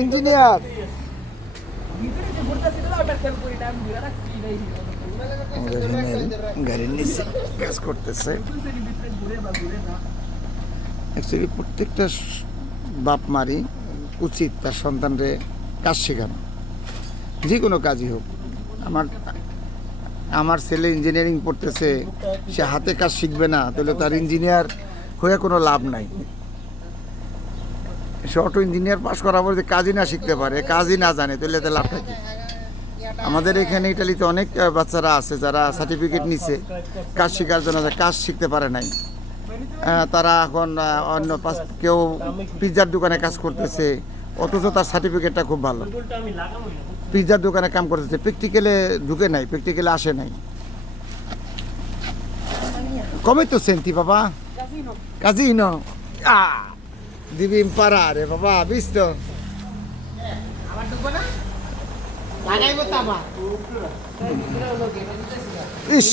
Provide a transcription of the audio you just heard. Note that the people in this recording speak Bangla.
ইঞ্জিনিয়ার গাড়ির নিচে কাজ করতেছে। অ্যাকচুয়ালি প্রত্যেকটা বাপ মারই উচিত তার সন্তানরে কাজ শেখানো, যে কোনো কাজই হোক। আমার ছেলে ইঞ্জিনিয়ারিং পড়তেছে, সে হাতে কাজ শিখবে না তাহলে তার ইঞ্জিনিয়ার হয়ে কোনো লাভ নাই। সে অটো ইঞ্জিনিয়ার পাস করার পরে কাজই না শিখতে পারে, কাজই না জানে, তাহলে তার লাভটা কি? আমাদের এখানে ইটালিতে অনেক বাচ্চারা আছে যারা সার্টিফিকেট নিছে কাজ শেখার জন্য, কাজ শিখতে পারে নাই। তারা এখন অন্য কেউ পিৎজার দোকানে কাজ করতেছে, অথচ তার সার্টিফিকেটটা খুব ভালো। পিৎজার দোকানে কাম করতেছে, প্র্যাকটিক্যালে ঢুকে নাই, প্র্যাকটিক্যালে আসে নাই। কমে তো সেন্তি বাবা কাজিনো দিবি ইম্পারারে বাবা বিস্ত ইস